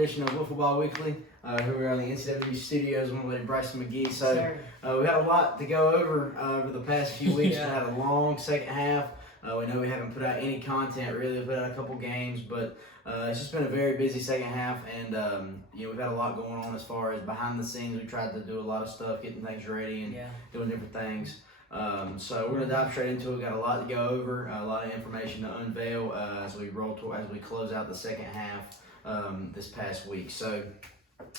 edition of Wiffle Ball Weekly. Here we are in the NCW studios with my buddy Bryson McGee. So we had a lot to go over the past few weeks. We had a long second half. We know we haven't put out any content really. We put out a couple games, but it's just been a very busy second half, and we've had a lot going on as far as behind the scenes. We tried to do a lot of stuff, getting things ready and doing different things. So we're gonna dive straight into it. We've got a lot to go over, a lot of information to unveil as we close out the second half this past week. So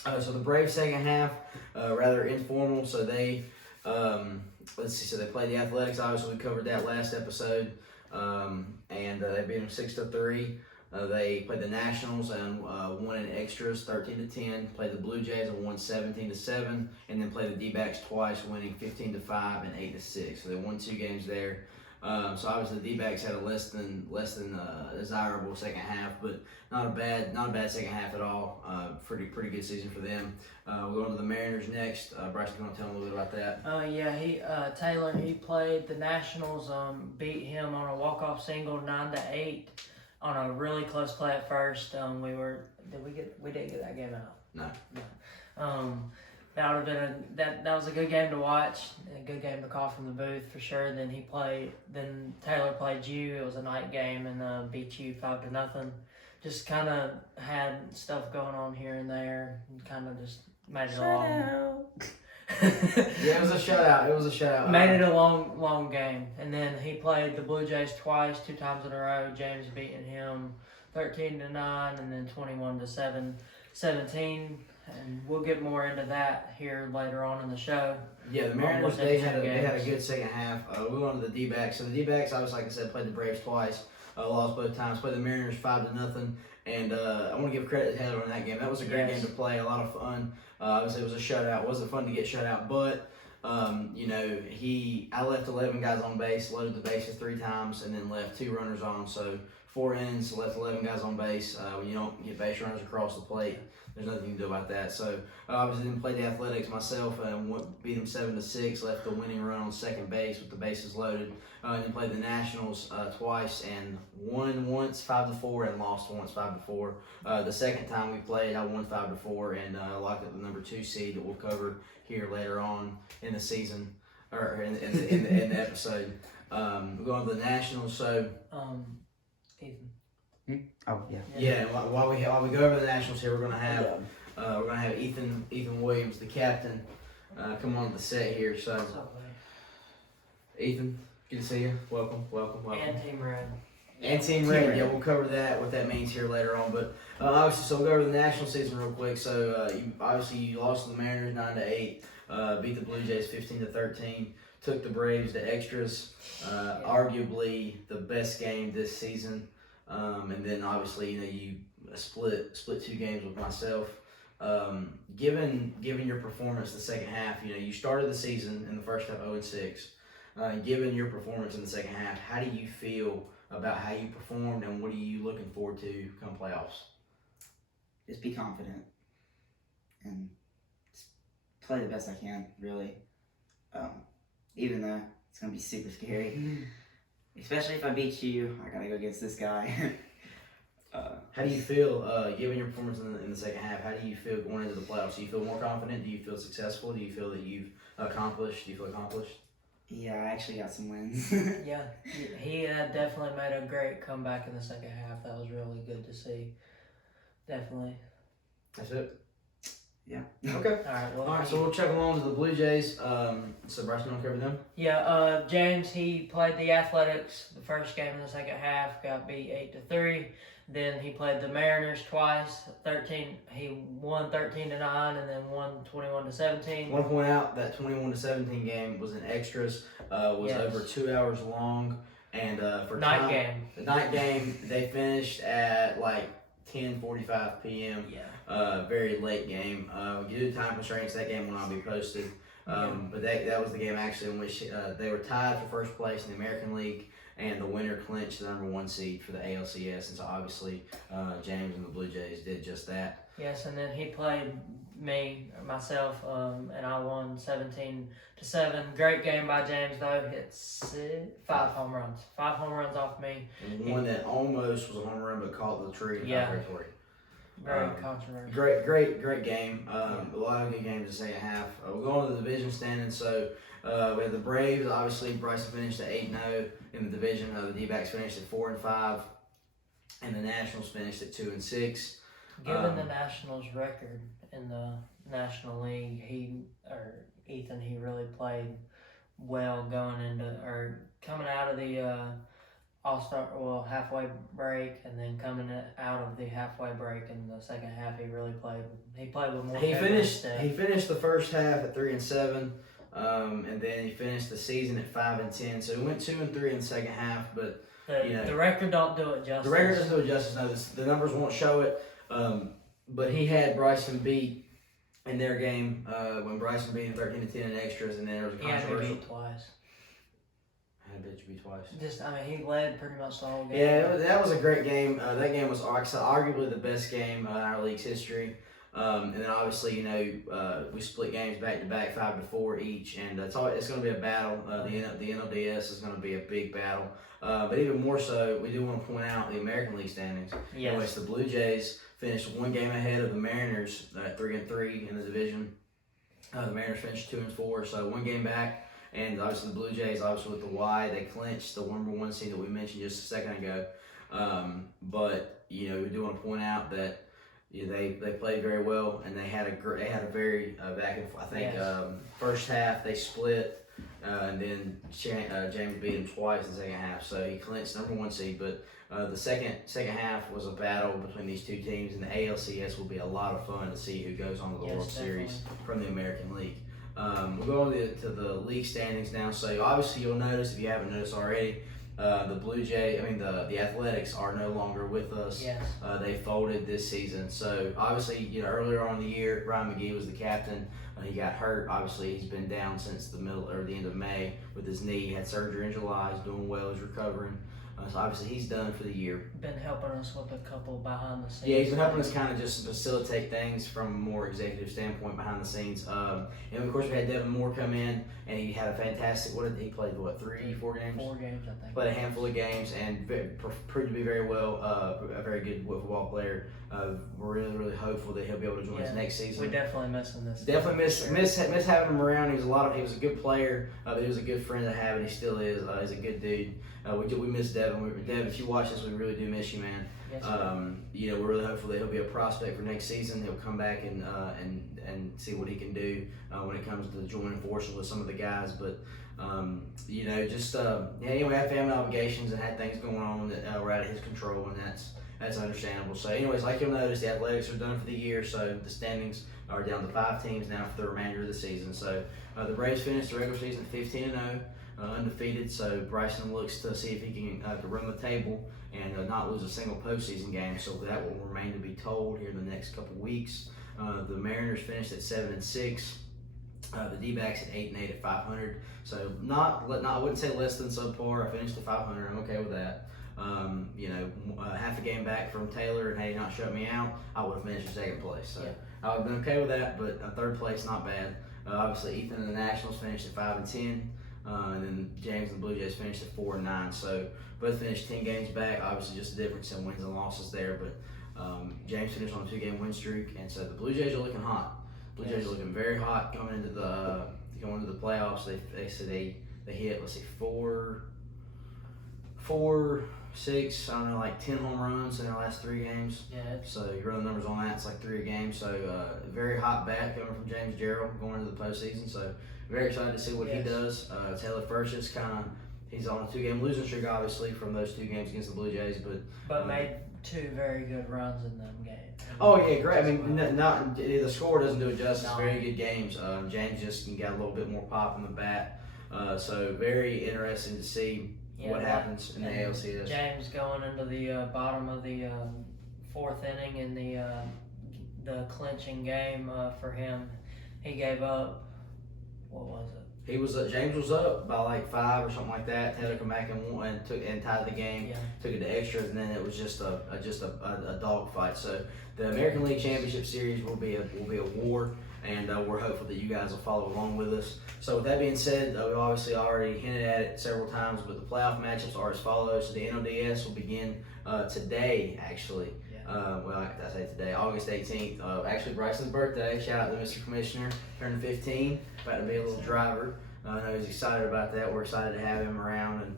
the Braves second half rather informal. So they So they played the Athletics. Obviously, we covered that last episode, and they beat them 6-3. They played the Nationals and won in extras 13-10. Played the Blue Jays and won 17-7, and then played the D-backs twice, winning 15-5 and 8-6. So they won 2 games there. So obviously the D-backs had a less than desirable second half, but not a bad second half at all. Pretty good season for them. We're going to the Mariners next. Bryce, you want to tell them a little bit about that? Taylor, he played the Nationals, beat him on a walk-off single 9-8 on a really close play at first. We didn't get that game out. No. That would have been that was a good game to watch, and a good game to call from the booth for sure. And then Taylor played you. It was a night game and beat you 5-0. Just kind of had stuff going on here and there, and kind of just made it along. Yeah, it was a shutout. Made it a long game. And then he played the Blue Jays twice, 2 times in a row. James beating him 13-9 and then 21-17. And we'll get more into that here later on in the show. Yeah, the Mariners, they had a good second half. We went to the D-backs. So the D-backs, obviously, like I said, played the Braves twice. Lost both times. Played the Mariners 5-0. And I want to give credit to Taylor on that game. That was a great game to play. A lot of fun. Obviously, it was a shutout. It wasn't fun to get shut out, but I left 11 guys on base, loaded the bases 3 times, and then left 2 runners on. So 4 innings, left 11 guys on base. When you don't get base runners across the plate, there's nothing you can do about that. So I obviously didn't play the Athletics myself and beat them 7-6. Left the winning run on second base with the bases loaded. And then played the Nationals twice and won once 5-4 and lost once 5-4. The second time we played, I won 5-4 and locked up the number 2 seed that we'll cover here later on in the season or in the episode. We're going to the Nationals. So Ethan. Oh yeah. Yeah. While we go over the Nationals here, we're gonna have Ethan Williams, the captain, come on the set here. So What's up, buddy? Ethan, good to see you. Welcome. And Team Red. And Team Red. Yeah, we'll cover what that means here later on. But obviously, so we'll go over the national season real quick. So you lost to the Mariners 9-8, beat the Blue Jays 15-13. Took the Braves to extras, arguably the best game this season. And then obviously, you split 2 games with myself. Given your performance the second half, you started the season in the first half 0-6. Given your performance in the second half, how do you feel about how you performed, and what are you looking forward to come playoffs? Just be confident and just play the best I can, really. Even though it's gonna be super scary. Especially if I beat you, I gotta go against this guy. How do you feel, given your performance in the second half, how do you feel going into the playoffs? Do you feel more confident? Do you feel successful? Do you feel that you've accomplished? Do you feel accomplished? Yeah, I actually got some wins. Yeah, he definitely made a great comeback in the second half. That was really good to see. Definitely. That's it? Yeah. Okay. All right, so we'll check along to the Blue Jays. So Bryce, you want to cover them? Yeah, James, he played the Athletics the first game in the second half, got beat 8-3. Then he played the Mariners twice, he won 13-9 and then won 21-17. I want to point out that 21-17 game was in extras, over 2 hours long, and for the night game, they finished at like 10:45 p.m. Yeah. Very late game. Due to time constraints, that game will not be posted. But that was the game actually in which they were tied for first place in the American League, and the winner clinched the number 1 seed for the ALCS. And so obviously, James and the Blue Jays did just that. Yes, and then he played myself, and I won 17-7. Great game by James though. Hit 5 home runs. 5 home runs off me. And one that almost was a home run but caught the tree in territory. Very controversial. Great game. A lot of good games in the second half. We're going to the division standings. So we have the Braves. Obviously, Bryson finished at 8-0 in the division. The D-backs finished at 4-5, and the Nationals finished at 2-6. Given the Nationals' record in the National League, Ethan really played well coming out of the halfway break, and then coming out of the halfway break in the second half, he really played. He played with more. He finished the first half at 3-7, and then he finished the season at 5-10. So he went 2-3 in the second half, but the record don't do it justice. The record doesn't do it justice. No, the numbers won't show it. But he had Bryson beat in their game when Bryson beat him 13-10 in extras, and then there was a controversial. He had beat twice. I bet you beat twice. He led pretty much the whole game. Yeah, that was a great game. That game was arguably the best game in our league's history. And then obviously, we split games back to back, 5-4 each, and it's going to be a battle. The NLDS is going to be a big battle. But even more so, we do want to point out the American League standings. Yes. Anyways, the Blue Jays finished one game ahead of the Mariners at 3-3 in the division. The Mariners finished 2-4, so one game back. And obviously the Blue Jays, obviously with the Y, they clinched the number 1 seed that we mentioned just a second ago. But we do want to point out that they played very well, and they had a very back and forth. I think first half they split, and then James beat him twice in the second half, so he clinched number 1 seed. But the second half was a battle between these two teams, and the ALCS will be a lot of fun to see who goes on to the World Series from the American League. We'll go on to the league standings now. So obviously you'll notice, if you haven't noticed already, the Athletics are no longer with us. Yes. They folded this season. So obviously, earlier on in the year, Ryan McGee was the captain. He got hurt. Obviously, he's been down since the end of May with his knee. He had surgery in July. He's doing well. He's recovering. So obviously he's done for the year. Been helping us with a couple behind the scenes. Yeah, he's been helping us kind of just facilitate things from a more executive standpoint behind the scenes. And of course we had Devin Moore come in, and he had a fantastic. What did he play? 3-4 games? 4 games, I think. Played a handful of games and proved to be very well. A very good football player. We're really hopeful that he'll be able to join us next season. We're definitely missing this. Definitely miss having him around. He was a good player. He was a good friend to have, and he still is. He's a good dude. We miss Devin. Devin, if you watch this, we really do miss you, man. Yes, we're really hopeful that he'll be a prospect for next season. He'll come back and see what he can do when it comes to joining forces with some of the guys. But anyway, I had family obligations and had things going on that were out of his control, and that's understandable. So, anyways, like you'll notice, the Athletics are done for the year, so the standings are down to 5 teams now for the remainder of the season. So, the Braves finished the regular season 15-0. Undefeated, so Bryson looks to see if he can run the table and not lose a single postseason game. So that will remain to be told here in the next couple weeks. The Mariners finished at 7-6. The D-backs at 8-8 at 500. So I wouldn't say less than subpar. I finished at 500. I'm okay with that. Half a game back from Taylor, and had he not shut me out, I would have finished in second place. So I would have been okay with that. But third place, not bad. Obviously, Ethan and the Nationals finished at 5-10. And then James and the Blue Jays finished at 4-9, so both finished 10 games back. Obviously, just the difference in wins and losses there. But James finished on a 2-game win streak, and so the Blue Jays are looking hot. Blue Jays are looking very hot going into the playoffs. They said they hit 4, 6, I don't know, like 10 home runs in their last 3 games. Yeah. So you run the numbers on that, it's like 3 a game. So very hot bat coming from James Gerald going into the postseason. So very excited to see what he does. Taylor Furchess he's on a 2-game losing streak, obviously, from those 2 games against the Blue Jays, but made 2 very good runs in them games. Oh yeah, great. I mean, the score doesn't do it justice. No. Very good games. James just got a little bit more pop in the bat. So very interesting to see what happens in the ALCS. James going into the bottom of the 4th inning in the clinching game for him. He gave up. What was it? James was up by like 5 or something like that. Taylor come back and tied the game. Yeah. Took it to extras, and then it was just a dog fight. So the American League Championship Series will be a war, and we're hopeful that you guys will follow along with us. So with that being said, we've obviously already hinted at it several times, but the playoff matchups are as follows. So the NLDS will begin today, actually. Yeah. well, I say today, August 18th. Actually, Bryson's birthday. Shout out to Mr. Commissioner, turning 15. About to be a little driver. I know he's excited about that. We're excited to have him around, and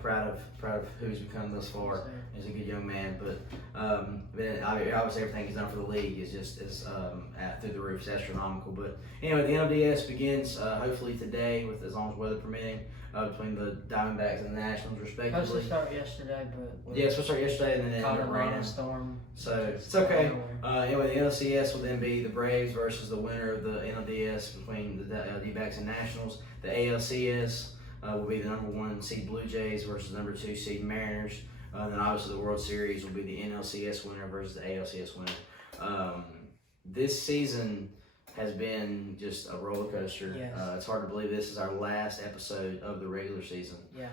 proud of who he's become thus far. He's a good young man, but obviously everything he's done for the league is just through the roof. It's astronomical. But anyway, the NLDS begins hopefully today, with as long as weather permitting, between the Diamondbacks and the Nationals respectively. Supposed to start yesterday, but yeah, it's supposed to start yesterday, and then it ended up raining. Storm. So it's okay. Anyway, the NLCS will then be the Braves versus the winner of the NLDS between the D-backs and Nationals. The ALCS will be the number 1 seed Blue Jays versus the number 2 seed Mariners. Then obviously the World Series will be the NLCS winner versus the ALCS winner. This season has been just a roller coaster. Yes. It's hard to believe this is our last episode of the regular season. Yeah.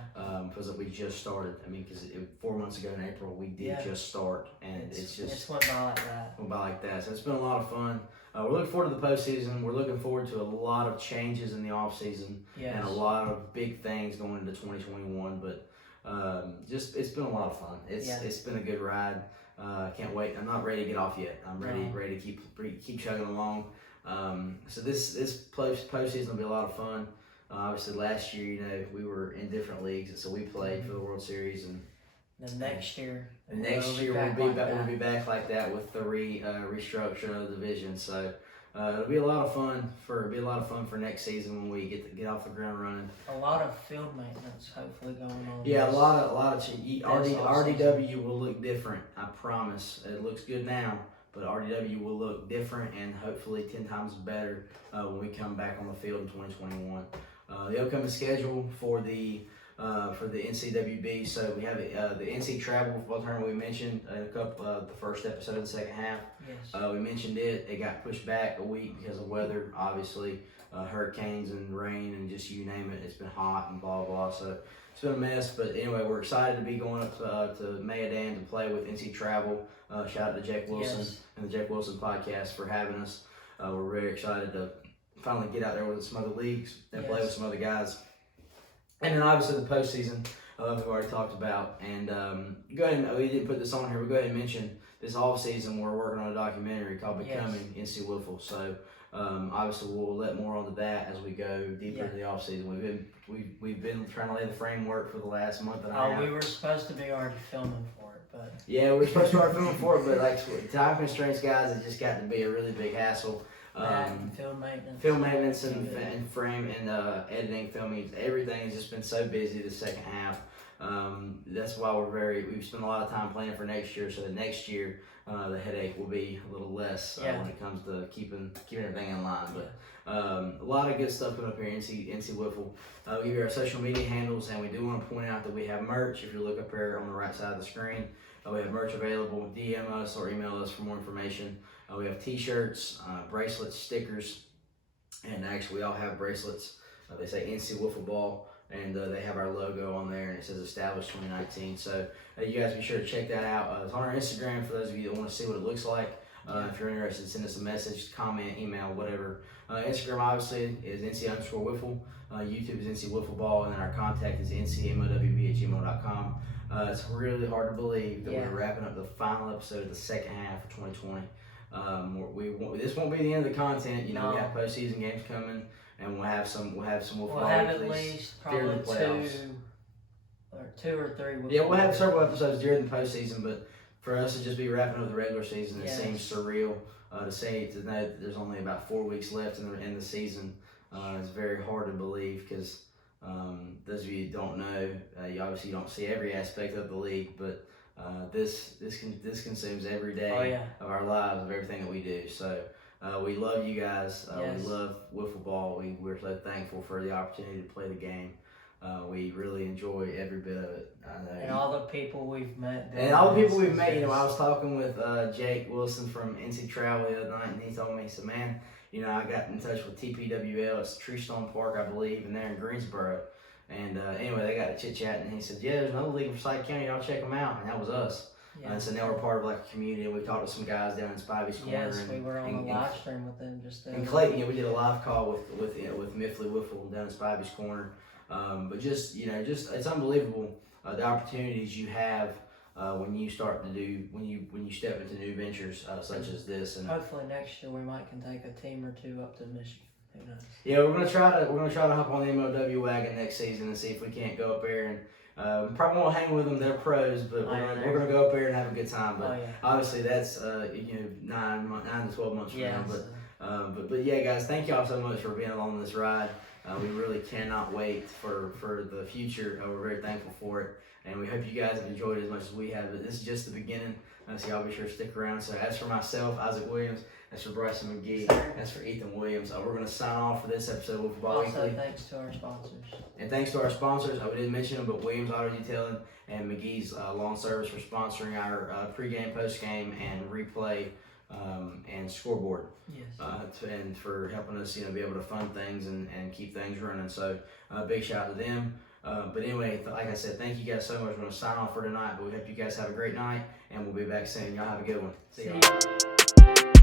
Because we just started. I mean, because 4 months ago in April we did just start, and it's went by like that. Went by like that. So it's been a lot of fun. We're looking forward to the postseason. We're looking forward to a lot of changes in the off season and a lot of big things going into 2021. But it's been a lot of fun. It's been a good ride. Can't wait. I'm not ready to get off yet. I'm ready to keep chugging along. So this postseason will be a lot of fun. Obviously, last year, we were in different leagues, and so we played for the World Series, and the next year, we'll be back like that with the restructure of the division. So it'll be a lot of fun for next season when we get off the ground running. A lot of field maintenance hopefully going on. Yeah, a lot of RDW will look different. I promise. It looks good now, but RDW will look different and hopefully 10 times better when we come back on the field in 2021. The upcoming schedule for the NCWB. So we have the NC Travel Football Tournament we mentioned in the first episode of the second half. Yes. We mentioned it. It got pushed back a week because of weather, obviously, hurricanes and rain and just you name it. It's been hot and blah blah. So it's been a mess. But anyway, we're excited to be going up to Mayadan to play with NC Travel. Shout out to Jack Wilson and the Jack Wilson podcast for having us. We're very excited to finally get out there with some other leagues and play with some other guys. And then obviously the postseason, we've already talked about. And go ahead and, we didn't put this on here, but go ahead and mention this off season we're working on a documentary called Becoming NC Wiffle. So obviously we'll let more onto that as we go deeper into the off season. We've been trying to lay the framework for the last month and a half. We were supposed to be already filming for it, but yeah, we were supposed to start filming for it, but like time constraints, guys, it just got to be a really big hassle. Film maintenance and frame and editing, filming, everything has just been so busy the second half. That's why we've spent a lot of time planning for next year, so that next year the headache will be a little less when it comes to keeping everything in line. But a lot of good stuff coming up here, NC Wiffle. We give you our social media handles, and we do want to point out that we have merch. If you look up here on the right side of the screen, we have merch available. DM us or email us for more information. We have t-shirts, bracelets, stickers, and actually we all have bracelets. They say NC Wiffle Ball, and they have our logo on there, and it says established 2019. So you guys be sure to check that out. It's on our Instagram for those of you that want to see what it looks like. If you're interested, send us a message, comment, email, whatever. Instagram obviously is NC_Wiffle. YouTube is NC Wiffle Ball, and then our contact is ncmowb@gmail.com. It's really hard to believe that we're wrapping up the final episode of the second half of 2020. This won't be the end of the content. We have postseason games coming, and we'll have some Wiffle Ball at least probably two or three. We'll have several episodes during the postseason, but for us to just be wrapping up the regular season, it seems surreal to know that there's only about 4 weeks left in the season. It's very hard to believe because those of you who don't know, you obviously don't see every aspect of the league, but this consumes every day of our lives, of everything that we do. So we love you guys. We love Wiffle Ball. We're so thankful for the opportunity to play the game. We really enjoy every bit of it. And all the people we've met. I was talking with Jake Wilson from NC Travel the other night, and he told me, he said, man, I got in touch with TPWL. It's Treestone Park, I believe, and they're in Greensboro. And anyway, they got to chit-chat, and he said, there's another league in Forsyth County, y'all check them out. And that was us. And so now we're part of like a community, and we talked to some guys down in Spivey's Corner. Yes, we were on a live stream with them just then. And Clayton, we did a live call with Miffley Wiffle down in Spivey's Corner. But just it's unbelievable the opportunities you have when you start to do when you step into new ventures such as this. And hopefully next year we might can take a team or two up to Michigan. Who knows? yeah, we're gonna try to hop on the MLW wagon next season and see if we can't go up there and probably won't hang with them. They're pros, but we're gonna go up there and have a good time. But obviously that's 9 to 12 months from now. But yeah, guys, thank y'all so much for being along this ride. We really cannot wait for the future. We're very thankful for it, and we hope you guys have enjoyed it as much as we have. But this is just the beginning, so y'all be sure to stick around. So as for myself, Isaac Williams, as for Bryson McGee, as for Ethan Williams, we're going to sign off for this episode of Football Weekly. Also, thanks to our sponsors. And thanks to our sponsors. We didn't mention them, but Williams Auto Detailing and McGee's Lawn Service for sponsoring our pregame, postgame, and replay and scoreboard. Yes. And for helping us, be able to fund things and keep things running. So big shout out to them. But anyway, like I said, thank you guys so much. We're going to sign off for tonight, but we hope you guys have a great night, and we'll be back soon. Y'all have a good one. See y'all.